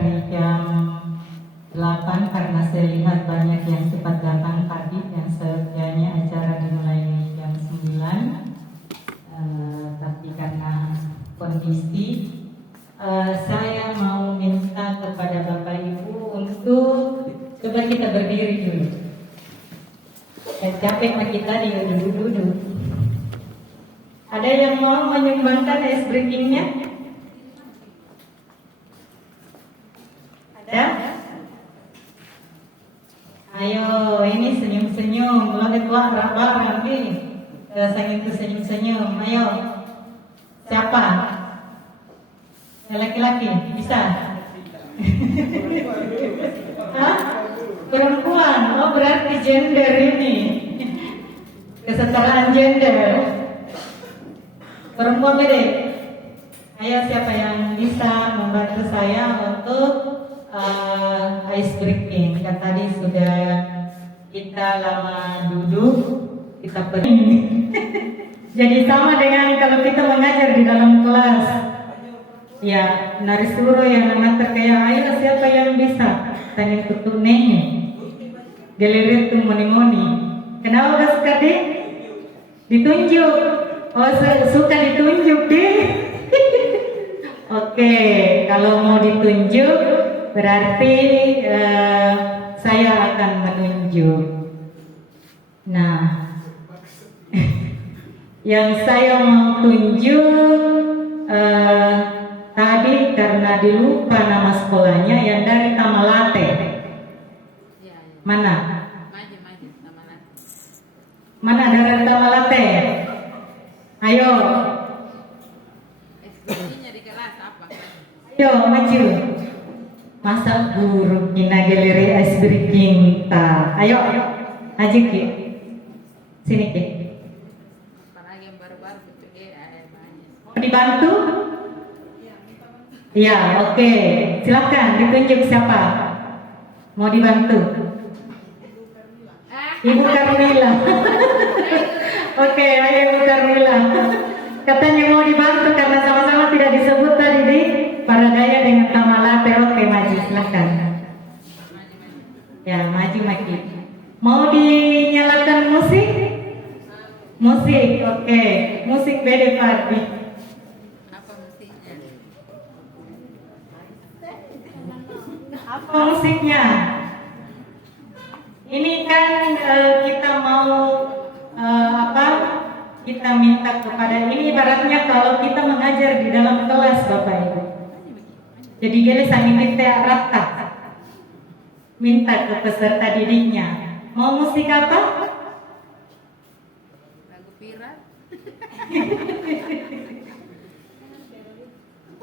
dari jam 8 karena saya lihat banyak yang cepat datang tadi, yang sebenarnya acara dimulai jam 9. Tapi karena kondisi, saya mau minta kepada Bapak Ibu untuk coba kita berdiri dulu. Capek sama kita di duduk-duduk. Ada yang mau menyumbangkan ice breakingnya? Ada? Ayo, ini senyum-senyum, lo ketua bareng nih. Senyum-senyum, ayo. Siapa? Laki-laki, bisa? Hah? Perempuan, oh berarti gender ini. Kesetaraan gender. Perempuan beda. Ayo siapa yang bisa membantu saya untuk ice breaking? Kan tadi sudah kita lama duduk, kita pergi. Jadi sama dengan kalau kita mengajar di dalam kelas. Ya, narisuro yang mengatur kayak ayo siapa yang bisa? Tanya kutu nenye. Gelirit tuh moni-moni. Kenapa gak suka deh? Ditunjuk. Oh suka ditunjuk deh. Oke, kalau mau ditunjuk berarti saya akan menunjuk. Nah, yang saya mau tunjuk tadi karena dilupa nama sekolahnya yang dari Tamalate. Mana? Mana dari Tamalate? Ayo. Ekspresinya di kelas apa? Ayo maju. Masa guru kina galeri ice breaking ta. Ayo, maju Ki. Sini Ki. Apalagi yang baru-baru itu banyak. Dibantu? Ya, oke. Silakan ditunjuk siapa? Mau dibantu? Ibu Karmila. Oke, ayo Ibu Karmila. Katanya mau dibantu karena sama-sama tidak disebut tadi di Paradaya dengan Tamalate. Oke, maju silakan. Ya, maju Maki. Mau dinyalakan musik? Musik, oke. Musik beda Fardi. Apa musiknya? Apa musiknya? Ini kan kita mau kita minta kepada ini ibaratnya kalau kita mengajar di dalam kelas Bapak Ibu. Jadi gele sangat rata minta ke peserta didiknya. Mau musik apa? Lagu Pira?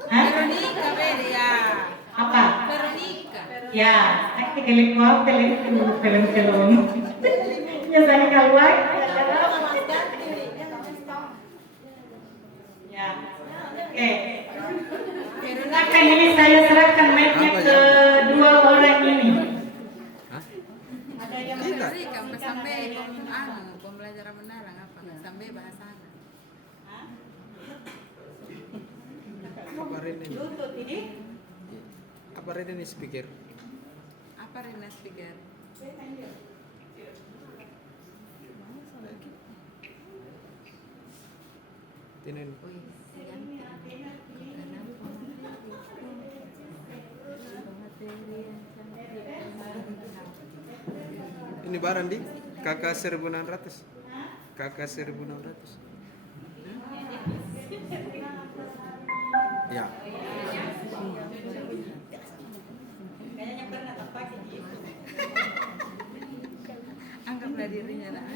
Veronica beda ya. Apa? Veronica. Ya, aku film. Ya saya keluar. Ya, oke. Silakan ini saya serahkan mic-nya ke dua orang ini. Ada yang Veronica sampai pembelajaran mendalang apa? Sampai bahasa. Apa ini speaker? Apa Rena speaker? Tinin. Ini barang di kakak 1.600. Kakak 1.600. Ya. Kayaknya pernah terpakai gitu. Anggaplah dirinya lah.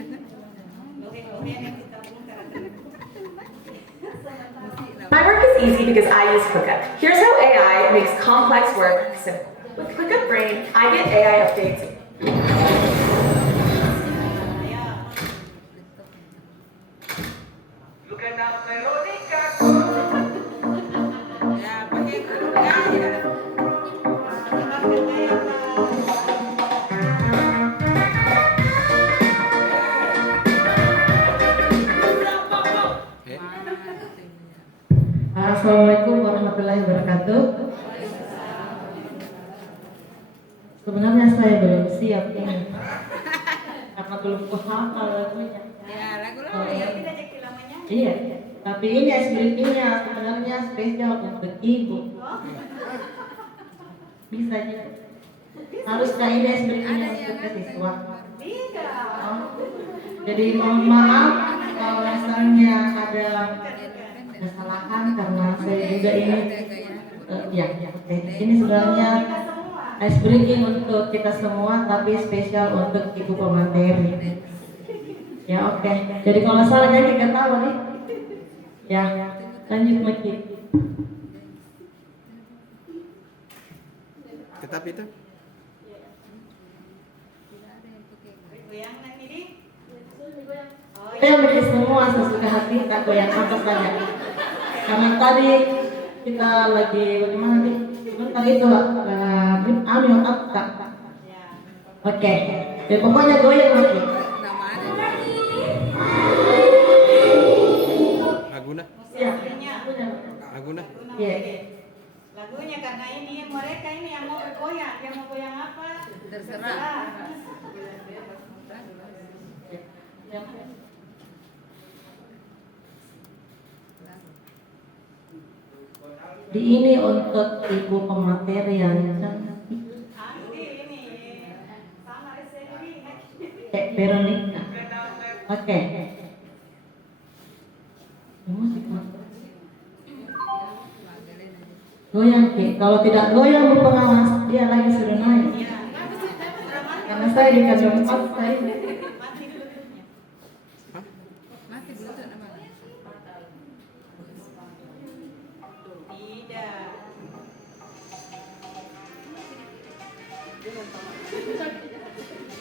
My work is easy because I use ClickUp. Here's how AI makes complex work simple. With ClickUp Brain, I get AI updates. Ya, pakai gaya. Assalamualaikum warahmatullahi wabarakatuh. Sebenarnya saya belum siap ini karena belum hafal lagunya. Ya, lagu lain. Iya, tapi ini ice breakingnya sebenarnya spesial untuk ibu. Bisa juga. Haruskah ini ice breakingnya untuk siswa? Oh. Jadi mohon maaf kalau misalnya ada kesalahan karena saya juga ini. Ya, oke. Ini sebenarnya ice breaking untuk kita semua, tapi spesial untuk ibu pemateri. Ya oke. Jadi kalau salah nyanyi nggak tahu nih. Ya, lanjut lagi. Tetap itu. Saya beri semua sesuka hati, tak goyang apa saja. Karena tadi kita lagi bagaimana nih? Sebentar itu ambil apa? Oke. Jadi pokoknya goyang lagi. Nama ada. Aguna. Ya. Aguna. Iya. Lagunya karena ini mereka ini yang mau bergoyang, dia mau goyang apa? Terserah. Di ini untuk ibu pemateri yang cantik. Andi ini sama SND. Veronica. Oke. Musik Mas. Goyang Ki. Kalau tidak goyang berpengawas, dia lagi suruh naik. Karena saya dikasih 4 saya. Mati bluetooth apa? Tidak.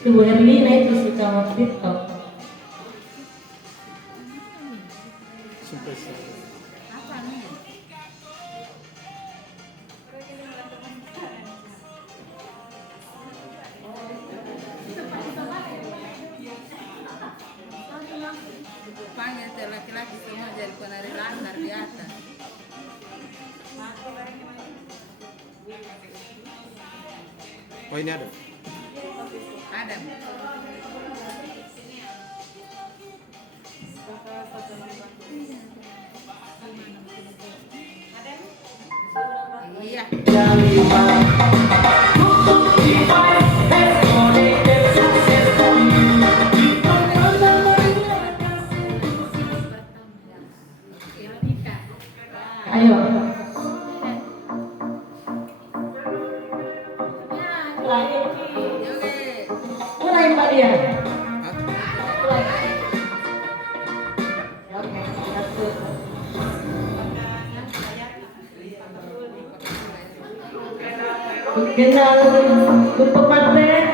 Ibu Herlina itu suka mau TikTok. Super sih. Apa nih? Panggil tuh laki-laki semua jadi penari latar di atas. Oh ini ada. Ada. Iya. Ayo. Mulai. Oke. Mulai Mbak Dia. Hah? Mulai. Oke. Satu. Kenal berpemateri,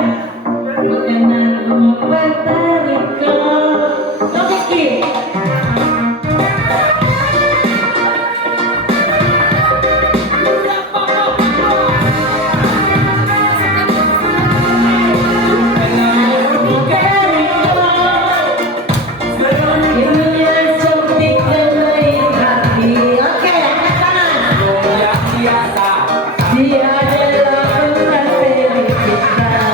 kenal berpemateri Topiki. Dia adalah pengantin kita.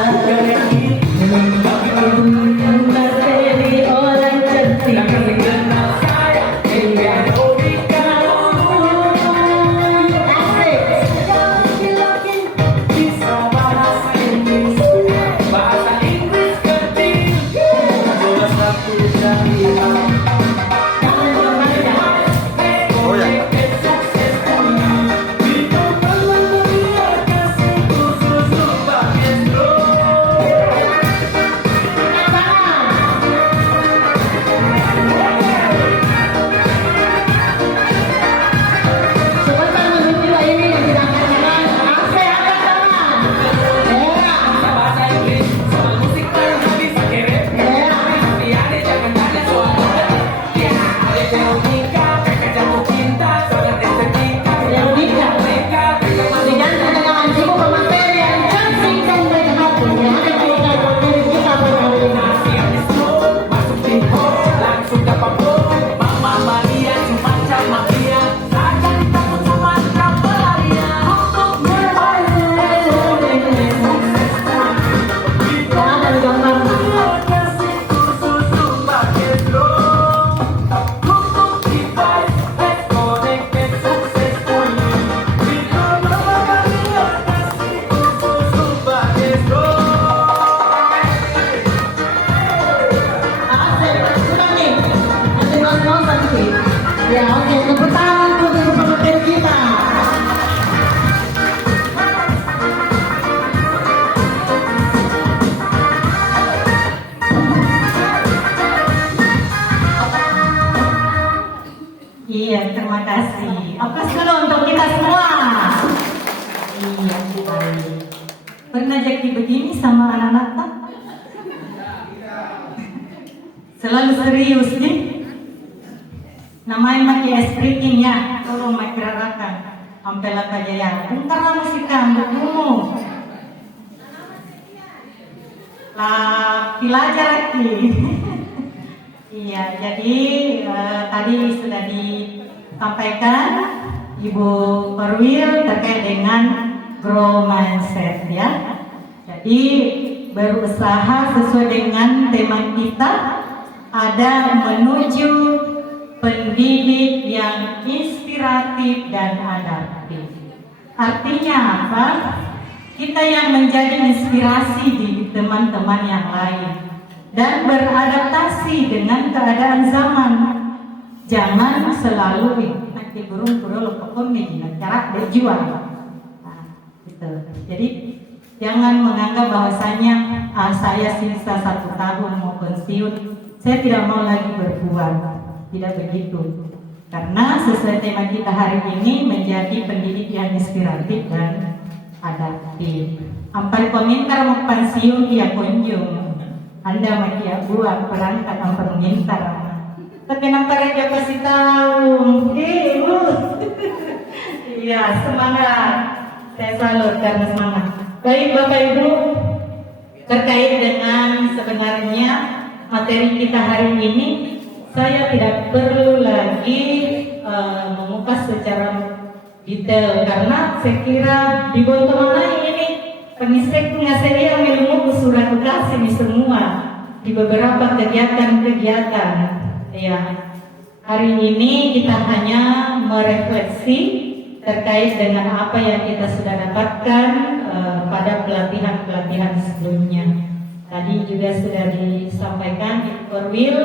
Pernah jadi begini sama anak-anak tak? Selalu serius nih. Namanya maki es breaking ya, tolong maki rarakan. Sampai lah kajaya. Bentar lah masih kambut dulu. Lah belajar lagi. Iya, jadi tadi sudah disampaikan Ibu Korwil terkait dengan grow mindset ya. Jadi berusaha sesuai dengan tema kita, ada menuju pendidik yang inspiratif dan adaptif. Artinya apa? Kita yang menjadi inspirasi di teman-teman yang lain dan beradaptasi dengan keadaan zaman. Jangan selalu nanti burung-burung pokok nih cara berjuang. Gitu. Jadi jangan menganggap bahwasanya saya sisa 1 tahun mau pensiun, saya tidak mau lagi berbuat. Tidak begitu. Karena sesuai tema kita hari ini menjadi pendidik yang inspiratif dan adaptif. Ampar komentar mau pensiun dia kunjung. Anda makia buat perangkat ampar komentar. Tapi nampar aja pasti tahu. Ibu. Iya, semangat. Saya salut karena semangat. Baik Bapak Ibu, terkait dengan sebenarnya materi kita hari ini, saya tidak perlu lagi mengupas secara detail karena saya kira di bawah mana ini penisek saya ilmu surat kasih ini semua di beberapa kegiatan-kegiatan. Ya, hari ini kita hanya merefleksi terkait dengan apa yang kita sudah dapatkan pada pelatihan-pelatihan sebelumnya. Tadi juga sudah disampaikan di Korwil,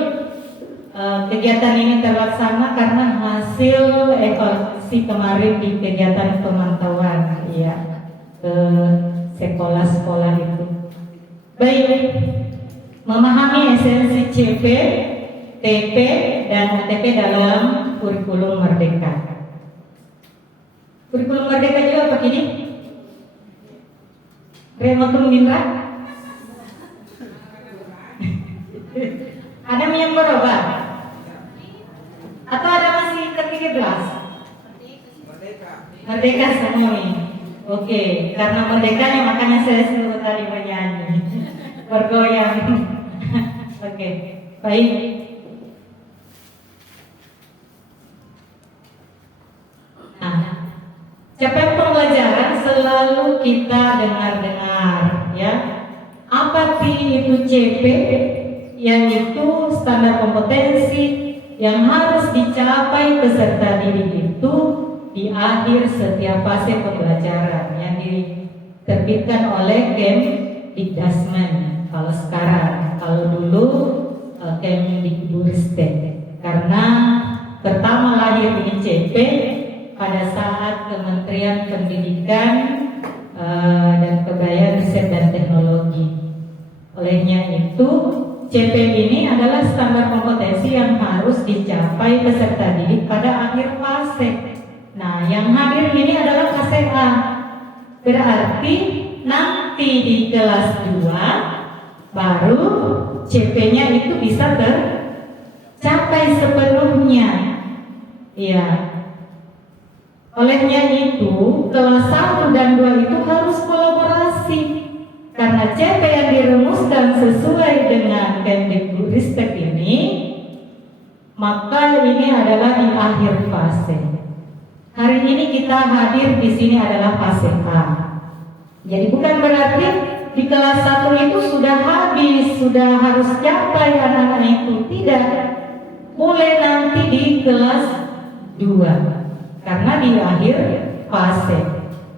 kegiatan ini terlaksana karena hasil evaluasi kemarin di kegiatan pemantauan ya ke sekolah-sekolah itu. Baik, memahami esensi CP, TP, dan OTP dalam kurikulum Merdeka. Kurikulum Merdeka juga apa ini? Remotum Mindra? Ada yang berubah? Atau ada masih ke-13? Merdeka semua nih. Oke, karena merdekanya makanya saya suruh tadi menyanyi. Bergoyang. Oke, baik. Nah, capaian pembelajaran selalu kita dengar-dengar ya. Apa sih itu CP? Yaitu standar kompetensi yang harus dicapai peserta didik itu di akhir setiap fase pembelajaran yang diterbitkan oleh Kemdikbud. Kalau sekarang, kalau dulu Kemdikbud. Karena pertama lahir di CP pada saat Kementerian Pendidikan dan Kebudayaan, Riset dan Teknologi. Olehnya itu CP ini adalah standar kompetensi yang harus dicapai peserta didik pada akhir fase. Nah, yang hadir ini adalah fase A. Berarti nanti di kelas 2 baru CP-nya itu bisa tercapai sepenuhnya. Ya. Olehnya itu kelas 1 dan 2 itu harus kolaborasi. Karena CP yang dirumuskan sesuai dengan Kemdikbudristek ini, maka ini adalah di akhir fase. Hari ini kita hadir di sini adalah fase A. Jadi bukan berarti di kelas 1 itu sudah habis, sudah harus capai anak-anak itu. Tidak. Mulai nanti di kelas 2. Karena di akhir fase.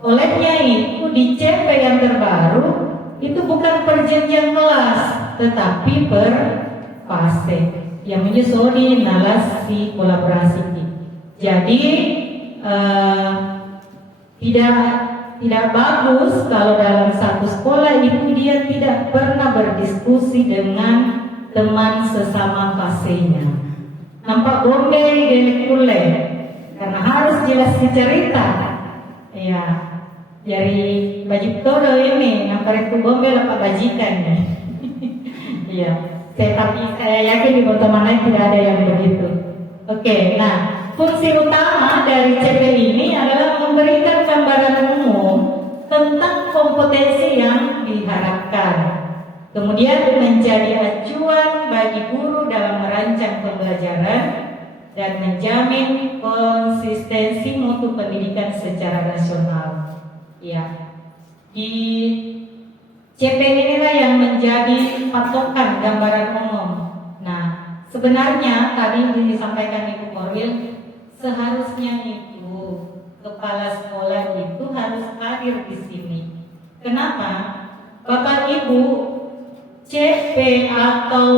Olehnya itu di CP yang terbaru itu bukan perjanjian kelas, tetapi per fase yang menyusuri narasi kolaborasi. Jadi tidak bagus kalau dalam satu sekolah itu dia tidak pernah berdiskusi dengan teman sesama fasenya. Nampak bombay gini kule, karena harus jelas cerita. Ya. Dari Bajib Todo ini, Pareku Gombel apa bajikan ya. Iya, saya yakin di teman lain tidak ada yang begitu. Oke, nah fungsi utama dari CP ini adalah memberikan gambaran umum tentang kompetensi yang diharapkan. Kemudian menjadi acuan bagi guru dalam merancang pembelajaran dan menjamin konsistensi mutu pendidikan secara nasional. Ya, di CP inilah yang menjadi patokan gambaran umum. Nah, sebenarnya tadi disampaikan Ibu Korwil, seharusnya itu kepala sekolah itu harus hadir di sini. Kenapa? Bapak Ibu, CP atau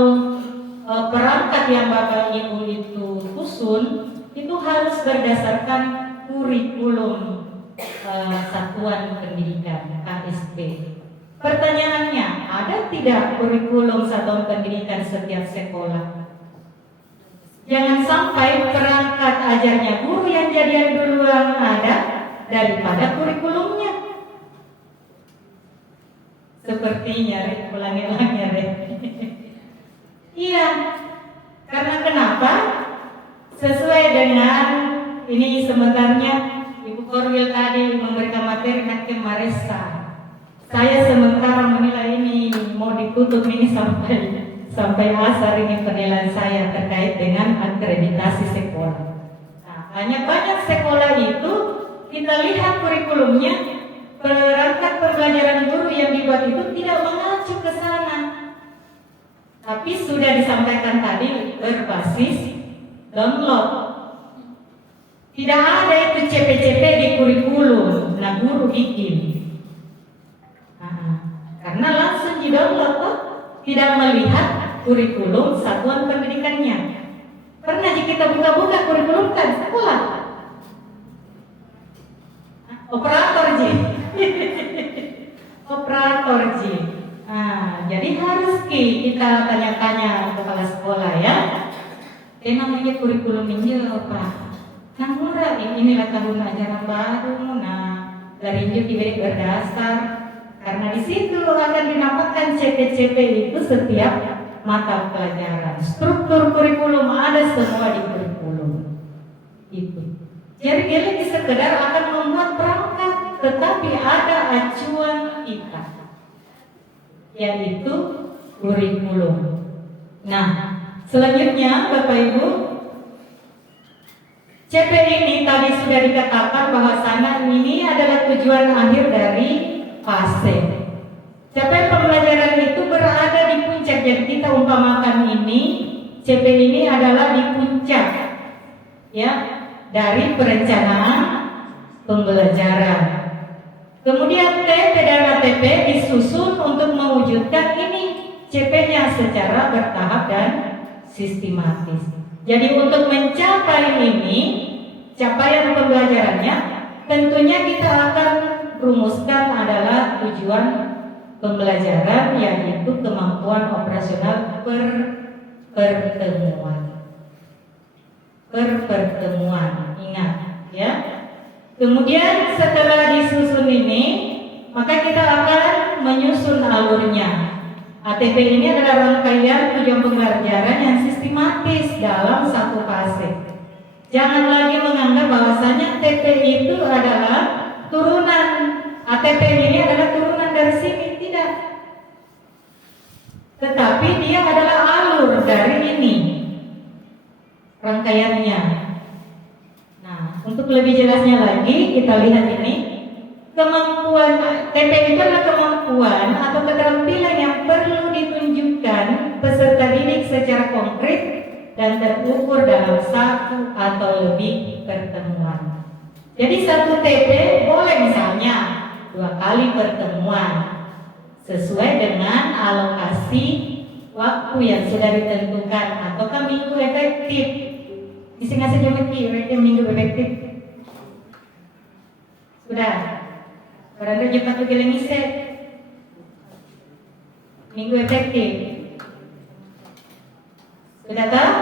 perangkat yang Bapak Ibu itu susun itu harus berdasarkan kurikulum satuan pendidikan KSP. Pertanyaannya, ada tidak kurikulum satuan pendidikan setiap sekolah? Jangan sampai perangkat ajarnya guru yang jadian duluan ada daripada kurikulumnya. Sepertinya, ulangi-ulangi, Iya, karena kenapa? Sesuai dengan ini sebenarnya Ibu Korwil tadi memberikan materi Nakem Maresa. Saya sementara menilai ini mau ditutup ini sampai asar ini penilaian saya terkait dengan akreditasi sekolah. Nah, banyak sekolah itu kita lihat kurikulumnya, perangkat pembelajaran guru yang dibuat itu tidak mengacu ke sana. Tapi sudah disampaikan tadi berbasis download. Tidak ada itu CP-CP di kurikulum, nah guru bikin. Karena langsung di-download kok, tidak melihat kurikulum satuan pendidikannya. Pernah kita buka-buka kurikulum kan sekolah? Operator Ji. Operator Ji. Nah, jadi harus kita tanya-tanya kepala sekolah ya. Namanya kurikulum ini apa? Nah murah, inilah tahun ajaran baru. Nah, dari itu diberi berdasar. Karena di situ akan didapatkan CP-CP itu setiap mata pelajaran. Struktur kurikulum ada semua di kurikulum. Itu. Jadi dia sekedar akan membuat perangkat, tetapi ada acuan kita, yaitu kurikulum. Nah, selanjutnya Bapak Ibu, CP ini tadi sudah dikatakan bahwasanya ini adalah tujuan akhir dari fase. Capaian pembelajaran itu berada di puncak. Jadi kita umpamakan ini CP ini adalah di puncak ya dari perencanaan pembelajaran. Kemudian TP dan ATP disusun untuk mewujudkan ini CP-nya secara bertahap dan sistematis. Jadi untuk mencapai ini capaian pembelajarannya tentunya kita akan rumuskan adalah tujuan pembelajaran, yaitu kemampuan operasional pertemuan. Ingat ya. Kemudian setelah disusun ini, maka kita akan menyusun alurnya. ATP ini adalah rangkaian tujuan pembelajaran yang sistematis dalam satu fase. Jangan lagi menganggap bahwasanya TP itu adalah turunan, ATP ini adalah turunan dari sini, tidak. Tetapi dia adalah alur dari ini rangkaiannya. Nah, untuk lebih jelasnya lagi kita lihat ini. Kemampuan TP itu adalah kemampuan atau keterampilan yang perlu ditunjukkan peserta didik secara konkret dan terukur dalam satu atau lebih pertemuan. Jadi satu TP boleh misalnya 2 kali pertemuan sesuai dengan alokasi waktu yang sudah ditentukan ataukah minggu efektif. Isi ngasih geometri, minggu efektif. Sudah. Berada cepat tuh gelenise. Minggu efektif. Sudah tahu?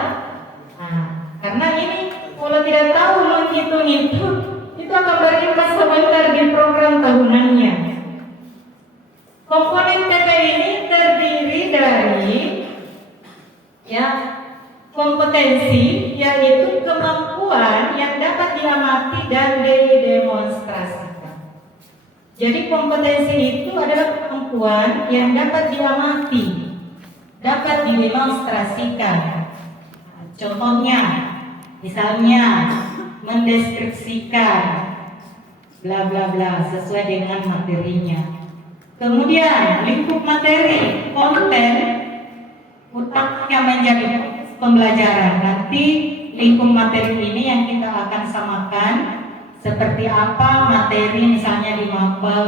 Nah, karena ini kalau tidak tahu menghitung itu akan berimbas sebentar di program tahunannya. Komponen TP ini terdiri dari ya kompetensi, yaitu kemampuan yang dapat diamati dan didemonstrasikan. Jadi kompetensi itu adalah kemampuan yang dapat diamati, dapat didemonstrasikan. Contohnya, misalnya mendeskripsikan bla bla bla sesuai dengan materinya. Kemudian lingkup materi, konten, utaknya menjadi pembelajaran. Nanti lingkup materi ini yang kita akan samakan seperti apa materi, misalnya di mapel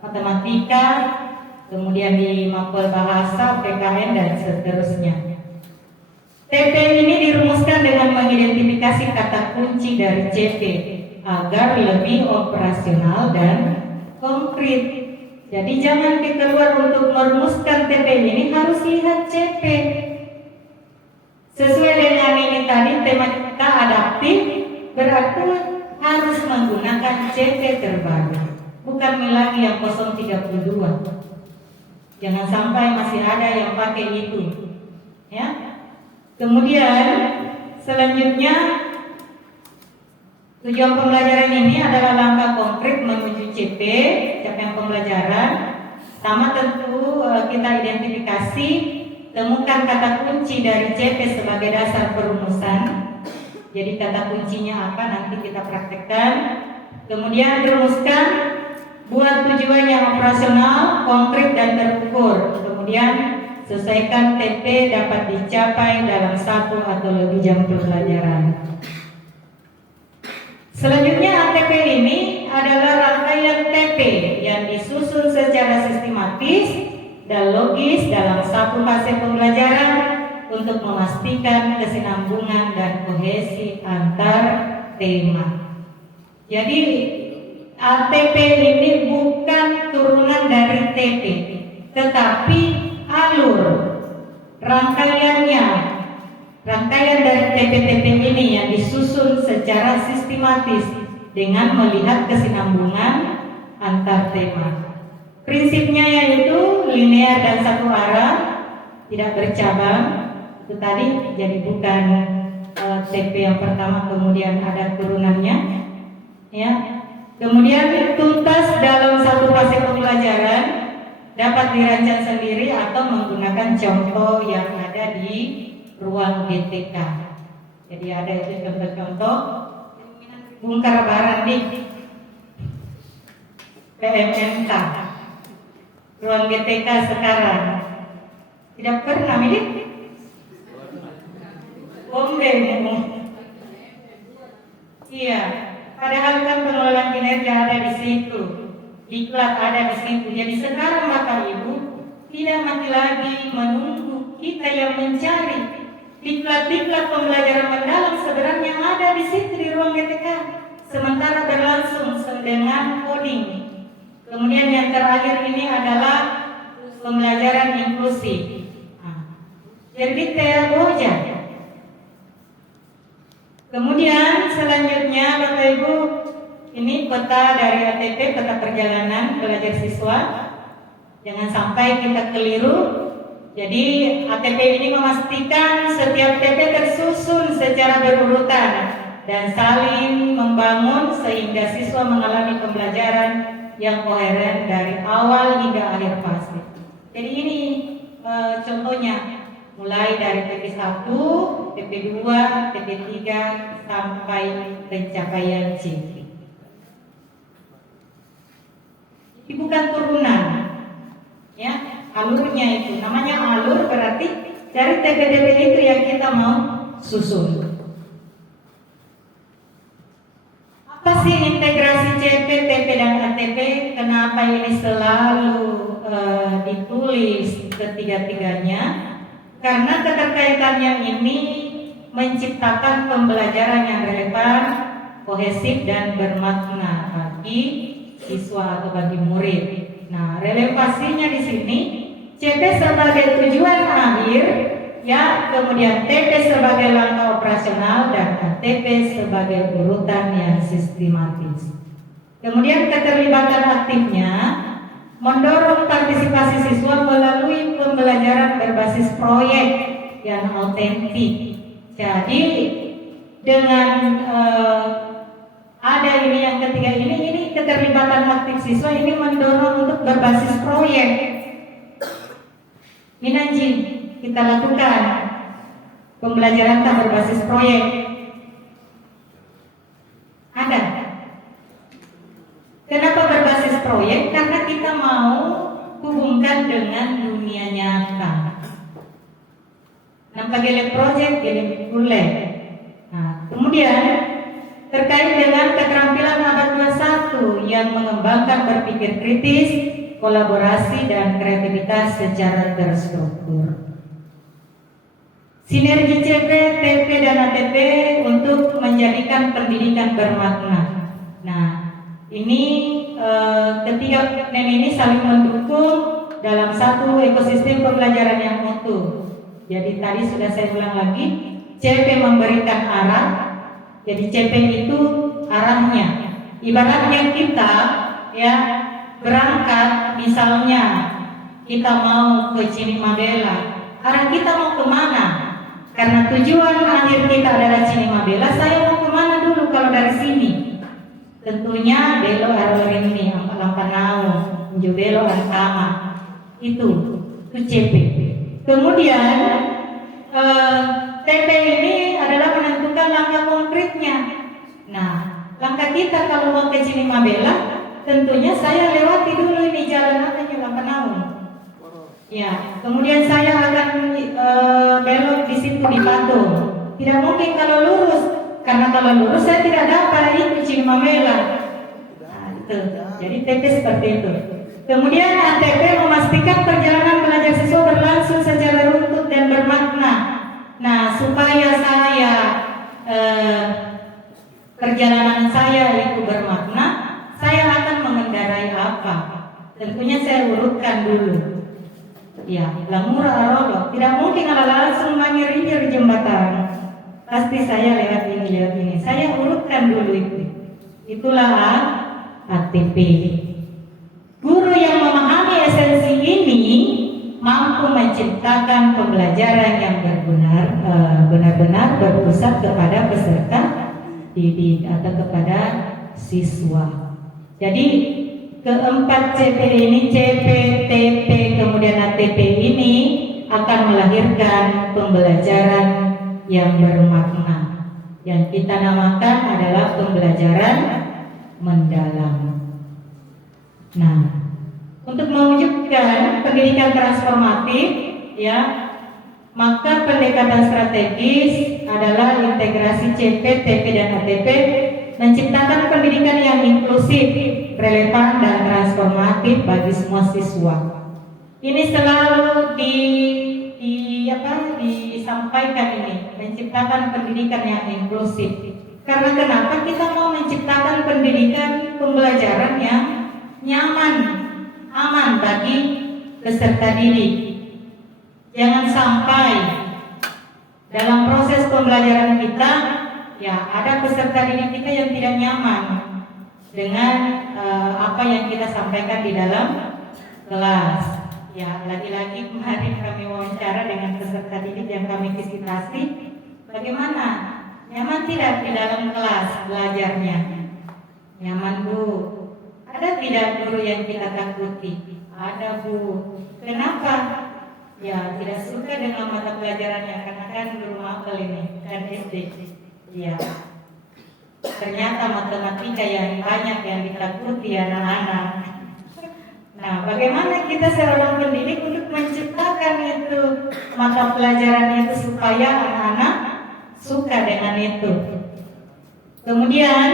matematika, kemudian di mapel bahasa, PKN, dan seterusnya. TP ini dirumuskan dengan mengidentifikasi kata kunci dari CP agar lebih operasional dan konkret. Jadi jangan dikeluar untuk merumuskan TP ini, harus lihat CP. Sesuai dengan ini tadi, tema kita adaptif, berarti harus menggunakan CP terbaru, bukan lagi yang 032. Jangan sampai masih ada yang pakai itu, ya. Kemudian selanjutnya, tujuan pembelajaran ini adalah langkah konkret menuju CP, capaian pembelajaran. Sama tentu kita identifikasi, temukan kata kunci dari CP sebagai dasar perumusan. Jadi kata kuncinya apa nanti kita praktekkan. Kemudian rumuskan, buat tujuan yang operasional, konkret dan terukur. Kemudian sesuaikan TP dapat dicapai dalam 1 atau lebih jam pembelajaran. Selanjutnya, ATP ini adalah rangkaian TP yang disusun secara sistematis dan logis dalam satu fase pembelajaran untuk memastikan kesinambungan dan kohesi antar tema. Jadi ATP ini bukan turunan dari TP, tetapi alur rangkaiannya. Rangkaian dari TP-TP ini yang disusun secara sistematis dengan melihat kesinambungan antar tema. Prinsipnya yaitu linear dan satu arah, tidak bercabang. Itu tadi, jadi bukan TP yang pertama kemudian ada turunannya, ya. Kemudian tuntas dalam satu fase pembelajaran dapat dirancang sendiri atau menggunakan contoh yang ada di ruang GTK. Jadi ada itu contoh-contoh bongkar barang di PMMK, ruang GTK sekarang. Tidak pernah milik Bombe. Iya, padahal kan pengelolaan kinerja ada di situ, diklat ada di situ. Jadi sekarang Bapak Ibu tidak mati lagi menunggu kita yang mencari. Diklat-diklat pembelajaran mendalam sebenarnya ada di situ di ruang GTK, sementara berlangsung dengan coding. Kemudian yang terakhir ini adalah pembelajaran inklusif. Jadi Boja. Kemudian selanjutnya Bapak Ibu, ini peta dari ATP, peta perjalanan belajar siswa. Jangan sampai kita keliru. Jadi ATP ini memastikan setiap TP tersusun secara berurutan dan saling membangun sehingga siswa mengalami pembelajaran yang koheren dari awal hingga akhir fase. Jadi ini contohnya, mulai dari TP1, TP2, TP3 sampai pencapaian CP. Ini bukan turunan, ya. Alurnya itu, namanya alur berarti dari TP-TP itu yang kita mau susun. Apa sih integrasi CP, TP, dan ATP? Kenapa ini selalu ditulis ketiga-tiganya? Karena keterkaitannya ini menciptakan pembelajaran yang relevan, kohesif, dan bermakna bagi siswa atau bagi murid. Nah, relevansinya di sini CP sebagai tujuan akhir, ya, kemudian TP sebagai langkah operasional dan ATP sebagai urutan yang sistematis. Kemudian keterlibatan aktifnya mendorong partisipasi siswa melalui pembelajaran berbasis proyek yang autentik. Jadi dengan ada ini yang ketiga ini keterlibatan aktif siswa ini mendorong untuk berbasis proyek. Minanji kita lakukan pembelajaran tak berbasis proyek. Ada. Kenapa berbasis proyek? Karena kita mau hubungkan dengan dunia nyata. Nampak gelap project, gelap kuliah. Nah, kemudian terkait dengan keterampilan abad 21 yang mengembangkan berpikir kritis, kolaborasi dan kreativitas secara terstruktur. Sinergi CP, TP dan ATP untuk menjadikan pendidikan bermakna. Nah, ini ketiga komponen ini saling mendukung dalam satu ekosistem pembelajaran yang utuh. Jadi tadi sudah saya ulang lagi, CP memberikan arah. Jadi CP itu arahnya. Ibaratnya kita ya berangkat, misalnya kita mau ke Cinimabela, arah kita mau kemana? Karena tujuan akhir kita adalah Cinimabela, saya mau kemana dulu kalau dari sini? Tentunya belok arah ini, Lampanau, menuju belok Antama. Itu CP. Kemudian TP ini adalah menentukan langkah konkretnya. Nah, langkah kita kalau mau ke Cinimabela, tentunya saya lewati dulu ini jalan apa yang Lampanau. Ya, kemudian saya akan belok di situ di Patung. Tidak mungkin kalau lurus, karena kalau lurus saya tidak dapat itu Cinimabela. Nah, itu. Jadi TP seperti itu. Kemudian ATP memastikan perjalanan belajar siswa berlangsung secara runtut dan bermakna. Nah, supaya saya perjalanan saya itu bermakna, saya akan mengendarai apa? Tentunya saya urutkan dulu. Ya, lamura arolo. Tidak mungkin langsung mengirinjir jembatan. Pasti saya lewat ini. Saya urutkan dulu itu. Itulah ATP. Guru yang memahami esensi ini mampu menciptakan pembelajaran yang benar-benar berpusat kepada peserta didik atau kepada siswa. Jadi keempat CP ini, CP, TP, kemudian ATP ini akan melahirkan pembelajaran yang bermakna, yang kita namakan adalah pembelajaran mendalam. Nah, untuk mewujudkan pendidikan transformatif, ya, maka pendekatan strategis adalah integrasi CP, TP, dan ATP, menciptakan pendidikan yang inklusif, relevan, dan transformatif bagi semua siswa. Ini selalu disampaikan ini, menciptakan pendidikan yang inklusif. Karena kenapa kita mau menciptakan pendidikan pembelajaran yang nyaman, aman bagi peserta didik. Jangan sampai dalam proses pembelajaran kita, ya ada peserta didik kita yang tidak nyaman dengan apa yang kita sampaikan di dalam kelas. Ya, lagi-lagi kemarin kami wawancara dengan peserta didik yang kami visitasi, bagaimana? Nyaman tidak di dalam kelas belajarnya? Nyaman, Bu. Ada tidak guru yang kita takuti? Ada, Bu. Kenapa? Ya, tidak suka dengan mata pelajarannya karena kan guru mapel ini, kan SD. Ya. Ternyata matematika yang banyak yang ditakuti anak-anak. Nah, bagaimana kita seorang pendidik untuk menciptakan itu mata pelajaran itu supaya anak-anak suka dengan itu. Kemudian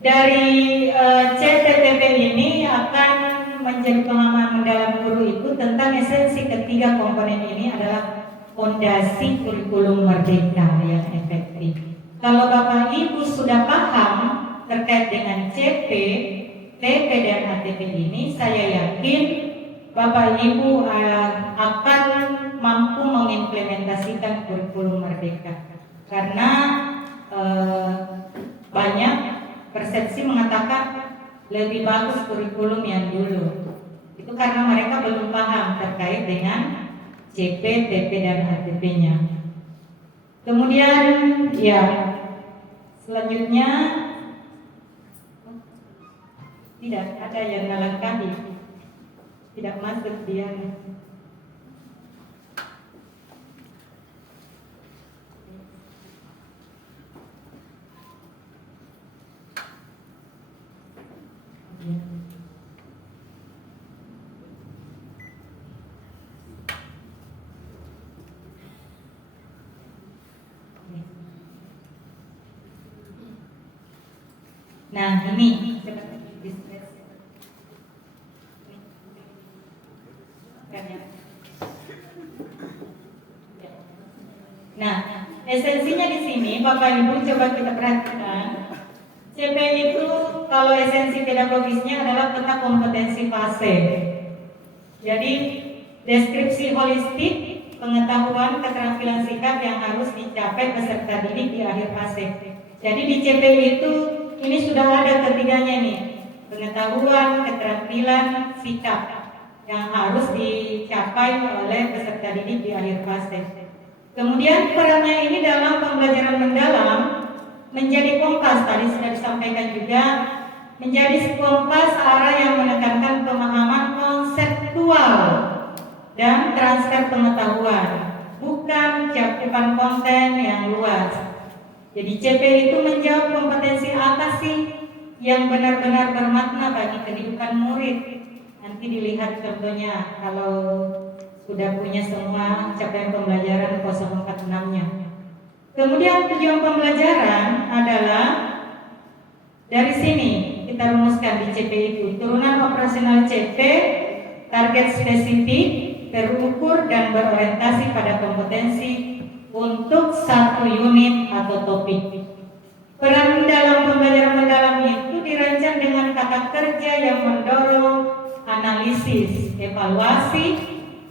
dari CTTP ini akan menjadi pemahaman mendalam guru itu tentang esensi ketiga komponen ini adalah fondasi kurikulum merdeka yang efektif. Kalau Bapak Ibu sudah paham terkait dengan CP, TP dan ATP ini, saya yakin Bapak Ibu akan mampu mengimplementasikan kurikulum merdeka. Karena banyak persepsi mengatakan lebih bagus kurikulum yang dulu. Itu karena mereka belum paham terkait dengan CP, TP, dan HTP-nya. Kemudian ya selanjutnya tidak ada yang melengkapi, tidak masuk dia. Nah ini nah esensinya di sini Bapak Ibu coba kita perhatikan. CP itu kalau esensi pedagogisnya adalah peta kompetensi fase. Jadi deskripsi holistik pengetahuan keterampilan sikap yang harus dicapai peserta didik di akhir fase. Jadi di CP itu ini sudah ada ketiganya nih, pengetahuan, keterampilan, sikap yang harus dicapai oleh peserta didik di akhir fase. Kemudian perannya ini dalam pembelajaran mendalam menjadi kompas, tadi sudah disampaikan juga, menjadi kompas arah yang menekankan pemahaman konseptual dan transfer pengetahuan, bukan cakupan konten yang luas. Jadi CP itu menjawab kompetensi apa sih yang benar-benar bermakna bagi kehidupan murid. Nanti dilihat contohnya kalau sudah punya semua capaian pembelajaran 046-nya. Kemudian tujuan pembelajaran adalah dari sini kita rumuskan di CP itu turunan operasional CP, target spesifik, terukur dan berorientasi pada kompetensi untuk satu unit atau topik. Peran dalam pembelajaran mendalam itu dirancang dengan kata kerja yang mendorong analisis, evaluasi,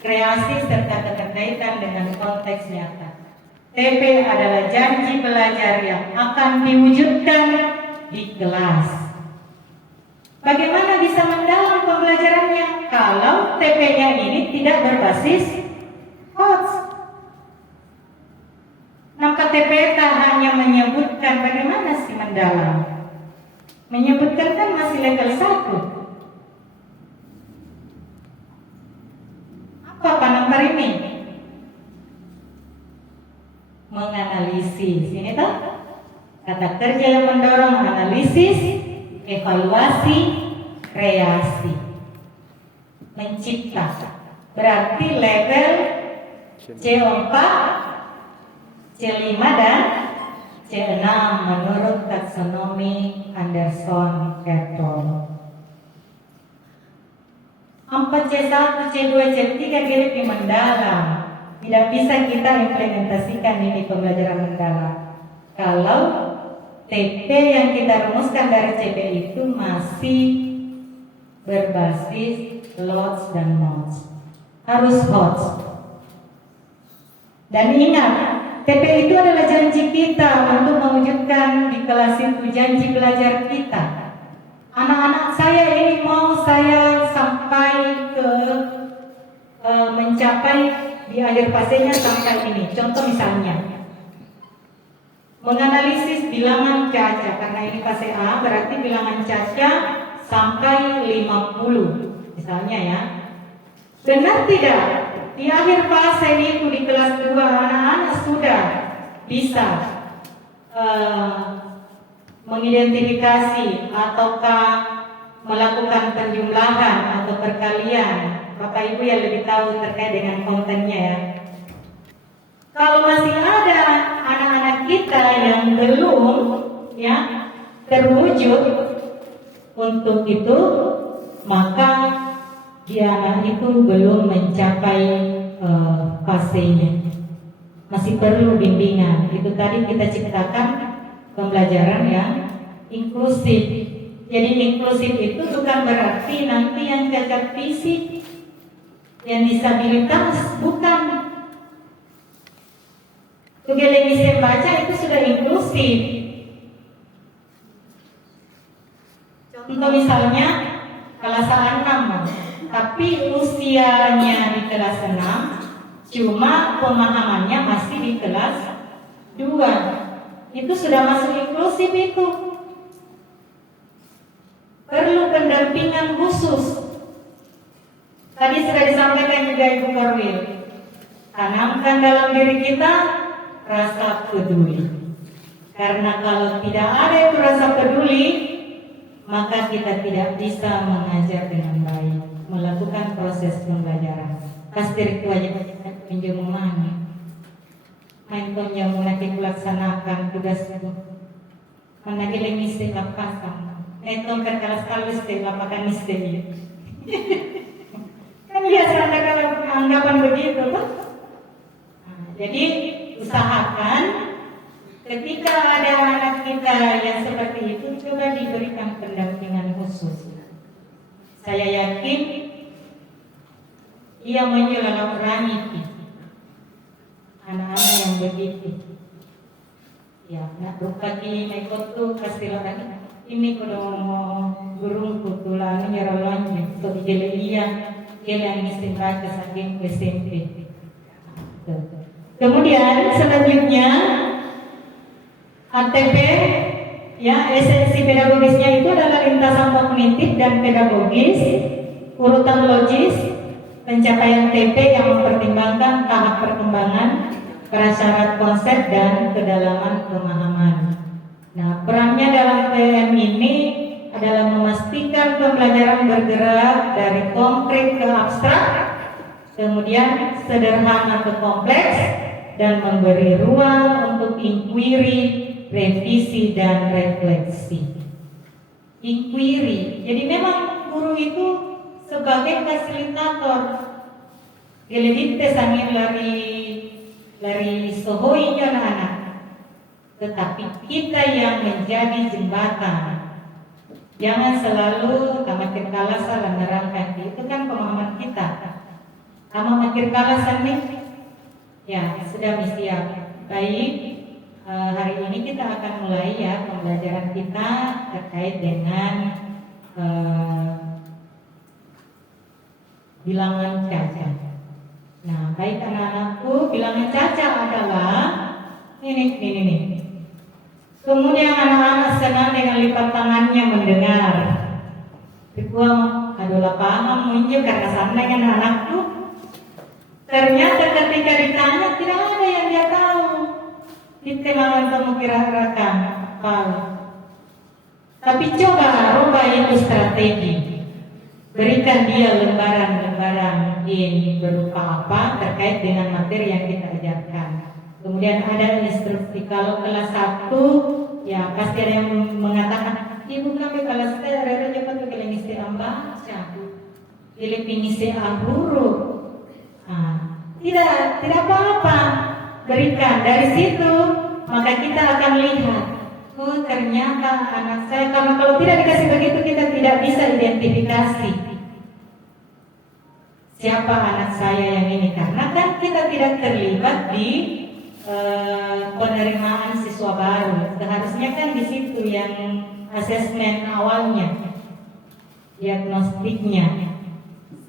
kreasi serta keterkaitan dengan konteks nyata. TP adalah janji belajar yang akan diwujudkan di kelas. Bagaimana bisa mendalam pembelajarannya kalau TP-nya ini tidak berbasis HOTS? Maka TP tak hanya menyebutkan bagaimana sih mendalam. Menyebutkan kan masih level 1. Apa panambar ini? Menganalisis. Ini tuh kata kerja yang mendorong analisis, evaluasi, kreasi, mencipta. Berarti level C4, C5 dan C6 menurut taksonomi Anderson Carton. 4C1, C2, C3 mirip di mendalam. Tidak bisa kita implementasikan ini pembelajaran mendalam kalau TP yang kita rumuskan dari CP itu masih berbasis LOTS dan MOTS. Harus HOTS. Dan ingat, TP itu adalah janji kita untuk mewujudkan di kelas itu janji belajar kita. Anak-anak saya ini mau saya sampai ke mencapai di akhir fasenya sampai ini. Contoh misalnya menganalisis bilangan Caca, karena ini fase A berarti bilangan Caca sampai 50 misalnya ya. Benar tidak? Di akhir fase itu di kelas 2 anak-anak sudah bisa mengidentifikasi ataukah melakukan penjumlahan atau perkalian. Bapak Ibu yang lebih tahu terkait dengan kontennya ya. Kalau masih ada anak-anak kita yang belum ya terwujud untuk itu, maka dia anak itu belum mencapai fasenya. Masih perlu bimbingan. Itu tadi kita ciptakan pembelajaran yang inklusif. Jadi inklusif itu bukan berarti nanti yang cacat fisik, yang disabilitas, bukan. Tugelengis baca itu sudah inklusif. Contoh misalnya kelas 6 tapi usianya di kelas 6, cuma pemahamannya masih di kelas 2. Itu sudah masuk inklusif itu. Perlu pendampingan khusus. Tadi sudah disampaikan juga Ibu Korwil. Tanamkan dalam diri kita rasa peduli. Karena kalau tidak ada itu rasa peduli, maka kita tidak bisa mengajar dengan baik, melakukan proses pembelajaran. Pasti wajib penjemumani. Main penjamu nanti melaksanakan tugasku. Mana kita mesti lapakan. Netong kelas lapakan misteri. Kan biasa ada kalau anggapan begitu, kan? Nah, jadi usahakan ketika ada anak kita yang seperti itu, coba diberikan pendampingan khusus. Saya yakin ia menjual berani anak-anak yang begitu. Ya, nak rupati naikot tu pasti orang ini kalau mau burung kutulan nyerolong untuk dijelian yang mesti baca saking SMP. Kemudian selanjutnya ATP, ya, esensi pedagogisnya itu adalah lintasan kognitif dan pedagogis, urutan logis, pencapaian TP yang mempertimbangkan tahap perkembangan, prasyarat konsep dan kedalaman pemahaman. Nah, perannya dalam PM ini adalah memastikan pembelajaran bergerak dari konkret ke abstrak, kemudian sederhana ke kompleks, dan memberi ruang untuk inquiry, revisi, dan refleksi. Inquiry, jadi memang guru itu sebagai fasilitator. Geledite sangin lari sohoinya anak-anak, tetapi kita yang menjadi jembatan. Jangan selalu makin kalasan dan nerangkan, itu kan pemahaman kita. Kamu makin kalasan nih, ya sudah siap. Baik, hari ini kita akan mulai ya pembelajaran kita terkait dengan bilangan caca. Nah, baik anak-anakku, bilangan caca adalah ini. Kemudian anak-anak senang dengan lipat tangannya mendengar. Dibuang, aduh paham muncul karena sana dengan anakku. Ternyata ketika ditanya tidak ada yang dia tahu. Dikenalan kamu kira-kirakan tahu. Tapi coba rubah itu strategi. Berikan dia lembaran-lembaran ini berupa apa terkait dengan materi yang kita ajarkan. Kemudian ada instruksi. Kalau kelas 1, ya pasti ada yang mengatakan, ibu kami kelas 1 ada cepat ke mesti membaca, pilih mesti huruf. Nah, tidak apa-apa. Berikan dari situ, maka kita akan lihat. Oh ternyata anak saya, karena kalau tidak dikasih begitu kita tidak bisa identifikasi siapa anak saya yang ini, karena kan kita tidak terlibat di penerimaan siswa baru. Seharusnya kan di situ yang asesmen awalnya, diagnostiknya,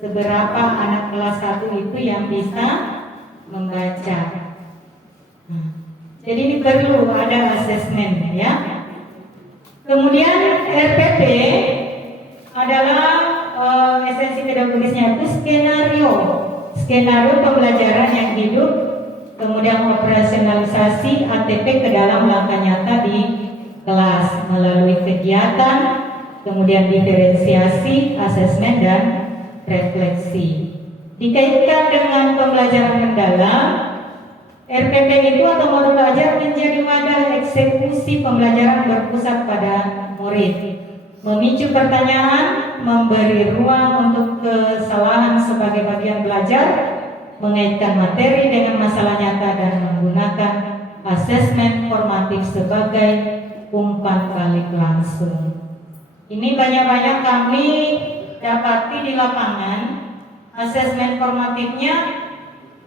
seberapa anak kelas 1 itu yang bisa membaca. Jadi ini perlu ada asesmen ya. Kemudian RPP adalah esensi pedagogisnya itu skenario pembelajaran yang hidup, kemudian operasionalisasi ATP ke dalam langkah nyata di kelas melalui kegiatan, kemudian diferensiasi, asesmen, dan refleksi. Dikaitkan dengan pembelajaran mendalam, RPP itu atau modul belajar menjadi wadah eksekusi pembelajaran berpusat pada murid, memicu pertanyaan, memberi ruang untuk kesalahan sebagai bagian belajar, mengaitkan materi dengan masalah nyata, dan menggunakan asesmen formatif sebagai umpan balik langsung. Ini banyak-banyak kami dapati di lapangan. Asesmen formatifnya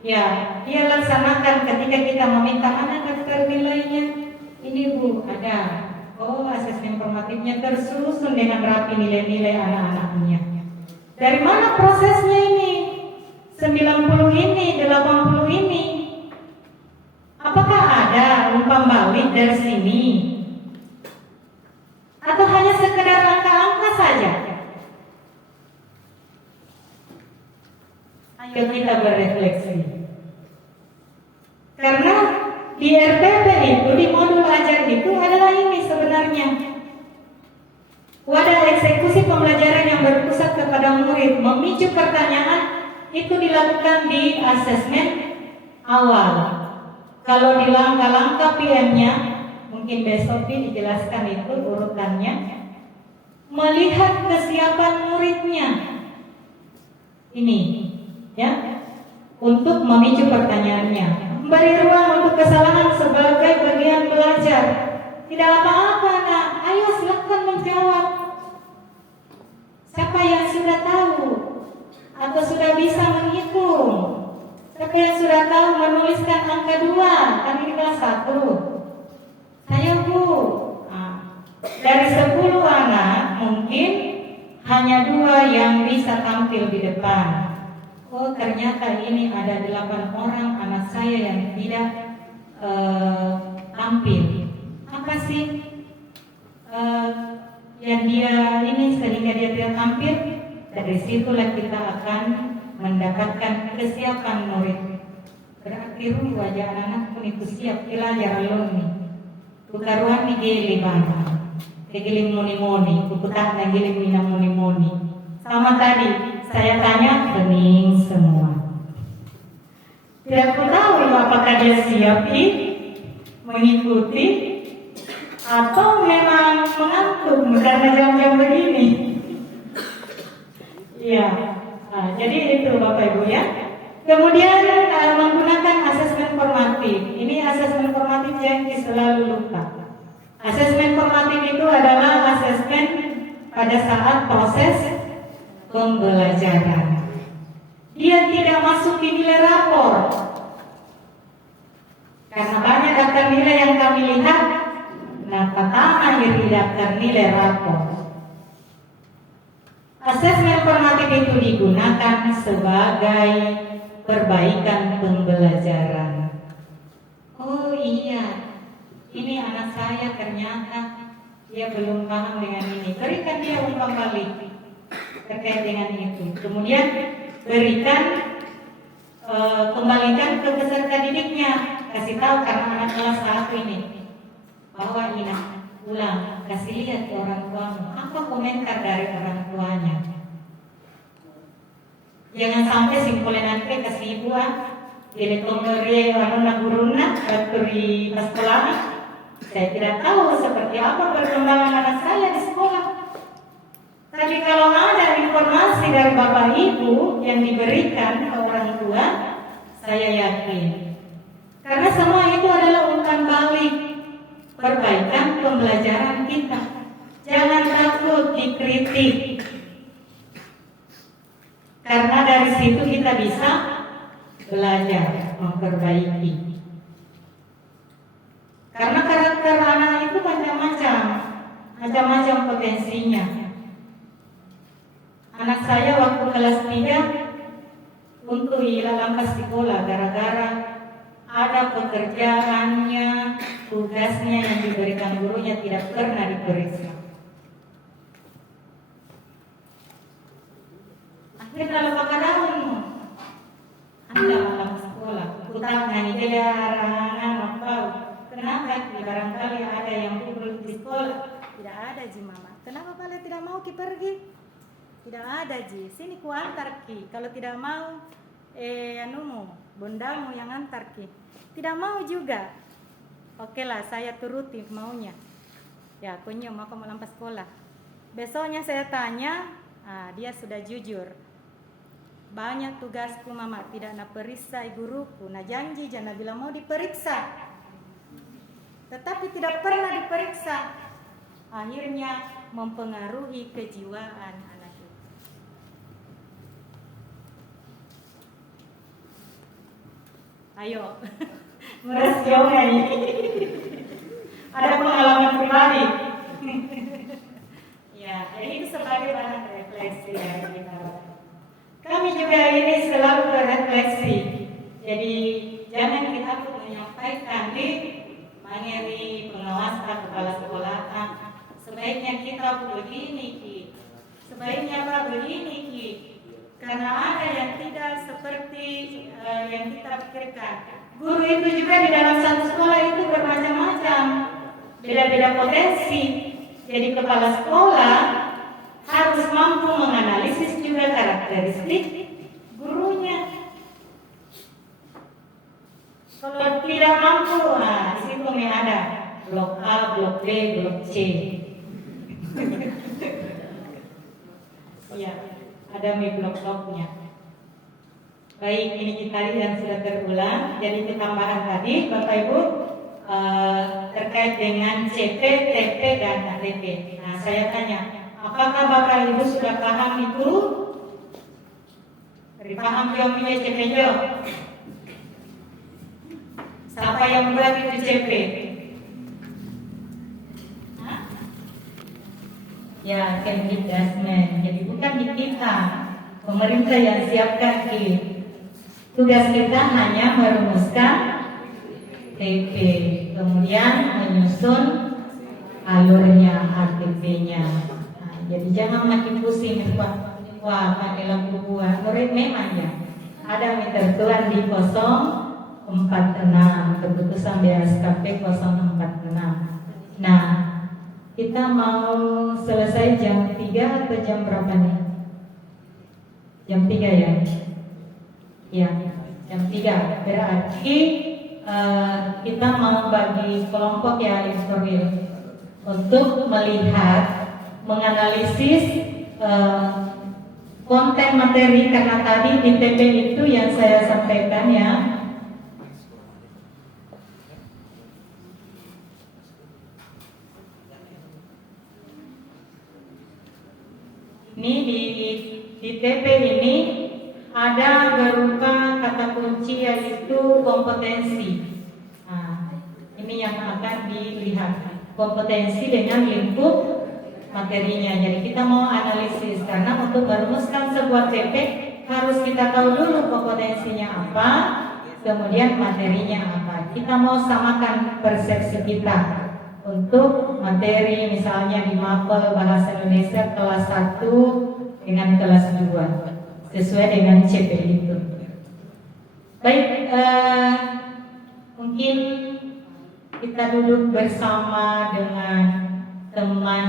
ya, dia laksanakan ketika kita meminta mana daftar nilainya. Ini Bu, ada. Oh, asesmen formatifnya tersusun dengan rapi nilai-nilai anak-anaknya. Dari mana prosesnya ini? 90 ini, 80 ini. Apakah ada umpan balik dari sini? Atau hanya sekedar angka-angka saja? Ayo kita berefleksi. Karena di RPP itu, di modul ajar itu adalah ini sebenarnya. Wadah eksekusi pembelajaran yang berpusat kepada murid, memicu pertanyaan itu dilakukan di asesmen awal. Kalau di langkah-langkah PM-nya, mungkin besok dijelaskan itu urutannya. Melihat kesiapan muridnya. Ini, ya, untuk memicu pertanyaannya. Beri ruang untuk kesalahan sebagai bagian belajar. Tidak apa-apa, nak. Ayo silakan menjawab. Siapa yang sudah tahu atau sudah bisa menghitung? Siapa yang sudah tahu menuliskan angka 2? Kan ini kelas 1. Saya Bu. Dari 10 anak mungkin hanya 2 yang bisa tampil di depan. Oh, ternyata ini ada 8 orang anak saya yang tidak tampil. Apa sih yang dia ini sehingga dia tidak tampil? Dari situlah kita akan mendapatkan kesiapan murid. Berarti wajah anak pun itu siap belajar nih. Tukaruan ni gili bana. Giling moni-moni, puputan na giling mina moni-moni. Sama tadi, saya tanya, bening semua. Tidak tahu apakah dia siap mengikuti atau memang mengantuk karena jam-jam begini. Iya, jadi itu Bapak Ibu ya. Kemudian menggunakan asesmen formatif. Ini asesmen formatif yang selalu lupa. Asesmen formatif itu adalah asesmen pada saat proses pembelajaran. Dia tidak masuk di nilai rapor. Karena banyak daftar nilai yang kami lihat, nah pertama di daftar nilai rapor. Asesmen formatif itu digunakan sebagai perbaikan pembelajaran. Oh iya, ini anak saya ternyata dia belum paham dengan ini. Berikan dia umpan balik terkait dengan itu. Kemudian berikan kembalikan ke peserta didiknya. Kasih tahu karena anak kelas 1 ini bahwa ini ulang, kasih lihat ke orang tuamu. Apa komentar dari orang tuanya? Jangan sampai simpulin nanti kasih ibu jadi komberi anak guruna dari sekolah. Saya tidak tahu seperti apa perkembangan anak saya di sekolah. Tapi kalau ada informasi dari Bapak Ibu yang diberikan ke orang tua, saya yakin. Karena semua itu adalah umpan balik perbaikan pembelajaran kita. Jangan takut dikritik. Karena dari situ kita bisa belajar memperbaiki. Karena karakter anak itu macam-macam potensinya. Anak saya waktu kelas 3 untuk hilang lampas sekolah gara-gara ada pekerjaannya, tugasnya yang diberikan gurunya tidak pernah diperiksa. Akhirnya kalau pakai daun, anda malam sekolah, utang nani jelaran apa? Kenapa? Barangkali ada yang pukul di sekolah. Tidak ada Ji Mama. Kenapa kalian tidak mau ki pergi? Tidak ada Ji. Sini ku antar ki. Kalau tidak mau, bundamu yang antar ki. Tidak mau juga. Oke lah, saya turuti maunya. Ya, aku nyium aku mau lampas sekolah. Besoknya saya tanya, dia sudah jujur. Banyak tugasku Mama, tidak nak periksa guruku. Nah janji jangan bilang mau diperiksa. Tetapi tidak pernah diperiksa. Akhirnya mempengaruhi kejiwaan anak itu. Ayo, merasionya ini. Ada pengalaman pribadi. Ya, jadi itu sebagai bahan refleksi dari kita. refleksi. Jadi jangan kita menyampaikan di mangeri pengawasan kepala sekolah. Sebaiknya kita begini ki, sebaiknya apa begini ki, karena ada yang tidak seperti yang kita pikirkan. Guru itu juga di dalam satu sekolah itu bermacam-macam, beda-beda potensi. Jadi kepala sekolah harus mampu menganalisis juga karakteristik gurunya. Kalau tidak mampu, di situ ada blok A, blok B, blok C. Ya, ada blok-bloknya. Baik, ini kita lihat yang sudah terulang. Jadi tambahan tadi, Bapak Ibu, terkait dengan CP, TP, dan ATP. Nah, saya tanya, apakah Bapak Ibu sudah paham itu? Paham jawabnya CP jawab. Siapa yang buat itu CP? Hah? Ya, Kemdikbud. Jadi bukan di kita, pemerintah yang siapkan KIP. Tugas kita hanya merumuskan TP, kemudian menyusun alurnya, ATP-nya. Nah, jadi jangan makin pusing, wah dalam bukuan. Memang ya, ada tertuang di 046 keputusan BSKP 046. Nah, kita mau selesai jam 3 atau jam berapa nih? Jam 3 ya? Ya, jam 3. Berarti kita mau bagi kelompok ya editorial untuk melihat, menganalisis konten materi, karena tadi di TP itu yang saya sampaikan ya. Ini di TP ini ada berupa kata kunci yaitu kompetensi. Nah, ini yang akan dilihat, kompetensi dengan lingkup materinya. Jadi kita mau analisis, karena untuk merumuskan sebuah TP harus kita tahu dulu kompetensinya apa, kemudian materinya apa. Kita mau samakan persepsi kita untuk materi, misalnya di mapel bahasa Indonesia kelas 1 dengan kelas 2 sesuai dengan CP itu. Baik, mungkin kita duduk bersama dengan teman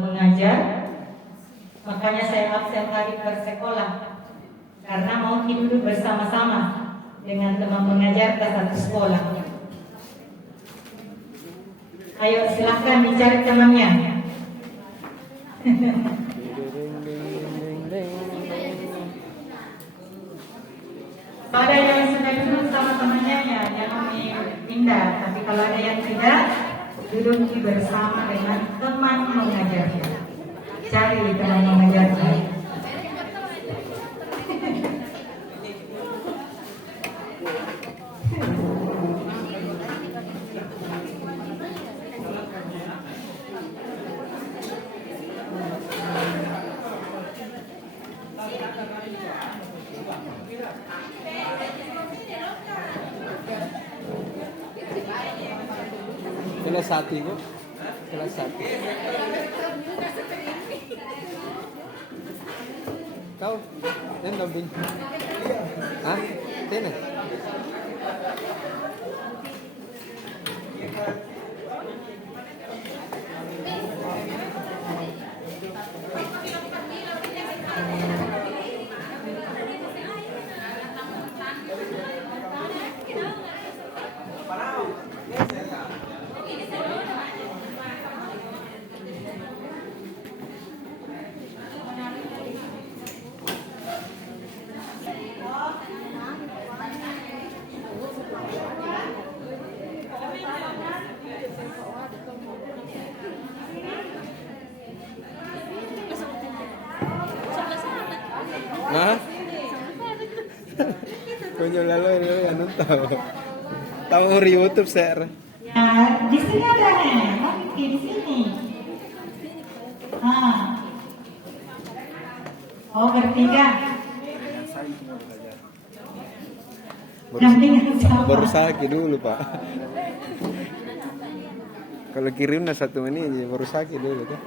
mengajar. Makanya saya absen hari bersekolah, karena mau duduk bersama-sama dengan teman mengajar ke satu sekolah. Ayo silahkan dicari temannya. Ada yang sudah duduk sama temannya ya, jangan pindah. Tapi kalau ada yang tidak, duduk bersama dengan teman mengajarnya. Cari teman mengajarnya. Kelas 1 Bu. Kelas 1. Kau yang kambing. Hah? Tena. Nah, konyol lalu yang tahu di YouTube share. Ya, di sini ada nih, di sini. Oh, bertiga. Dampingan siapa? Baru sakit dulu pak. Kalau kirimnya 1 menit baru sakit dulu tuh.